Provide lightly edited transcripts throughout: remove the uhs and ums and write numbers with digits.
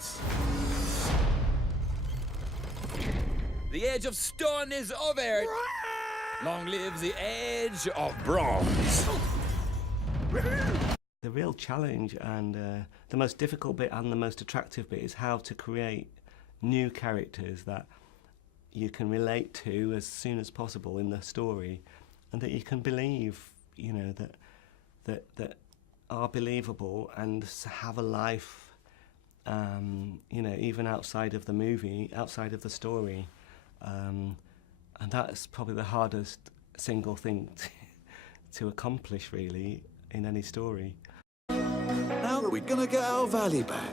it! The age of stone is over. Long live the age of bronze. The real challenge and the most difficult bit and the most attractive bit is how to create new characters that you can relate to as soon as possible in the story, and that you can believe, you know, that are believable and have a life, you know, even outside of the movie, outside of the story, and that's probably the hardest single thing to accomplish, really, in any story. How are we gonna get our valley back?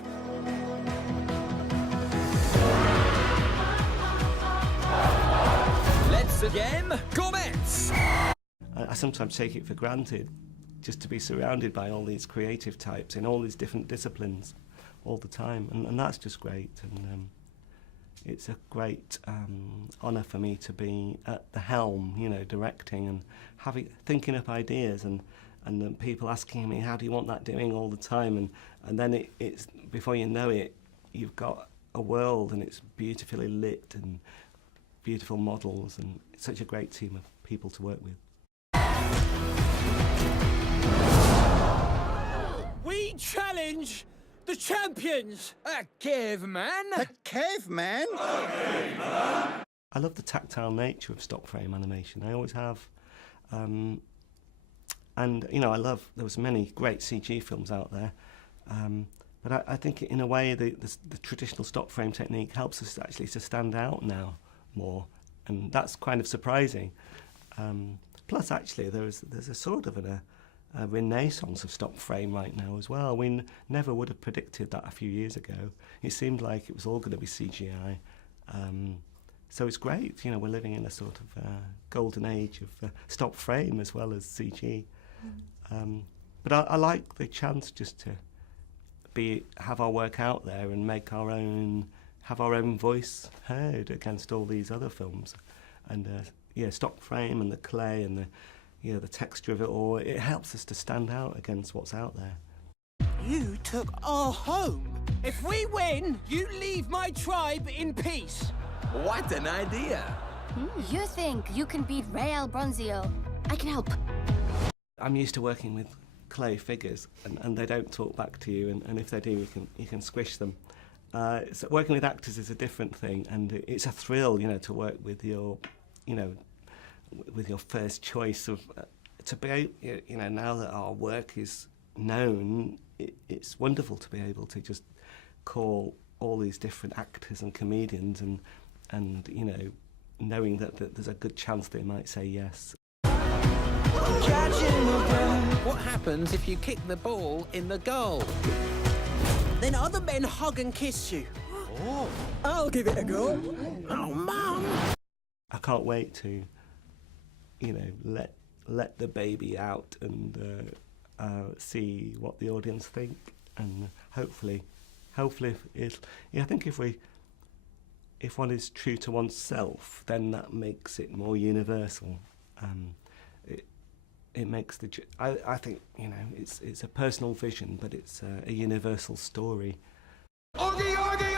Let's the game commence! I sometimes take it for granted just to be surrounded by all these creative types in all these different disciplines all the time, and that's just great. And it's a great honour for me to be at the helm, you know, directing and thinking up ideas, and then people asking me, how do you want that doing, all the time, and then it's before you know it, you've got a world and it's beautifully lit and beautiful models, and it's such a great team of people to work with. We challenge the champions! A caveman? A caveman? I love the tactile nature of stop frame animation. I always have. And, you know, there was many great CG films out there, but I think in a way the traditional stop frame technique helps us actually to stand out now more, and that's kind of surprising. Plus, actually, there's a sort of a renaissance of stop frame right now as well. We never would have predicted that a few years ago. It seemed like it was all going to be CGI. So it's great, you know, we're living in a sort of golden age of stop frame as well as CG. But I like the chance just to have our work out there and have our own voice heard against all these other films. And yeah, stop frame and the clay and the texture of it all, it helps us to stand out against what's out there. You took our home. If we win, you leave my tribe in peace. What an idea! You think you can beat Real Bronzio? I can help. I'm used to working with clay figures, and they don't talk back to you, and if they do, you can squish them. So working with actors is a different thing, and it's a thrill, you know, to work with your, you know, with your first choice of to be, you know, now that our work is known, it's wonderful to be able to just call all these different actors and comedians, and you know, knowing that there's a good chance they might say yes. What happens if you kick the ball in the goal? Then other men hug and kiss you. Oh. I'll give it a go. Oh, Mum! I can't wait to, you know, let the baby out and see what the audience think, and hopefully, I think if one is true to oneself, then that makes it more universal. It makes I think, you know, it's a personal vision, but it's a universal story. Augie, Augie,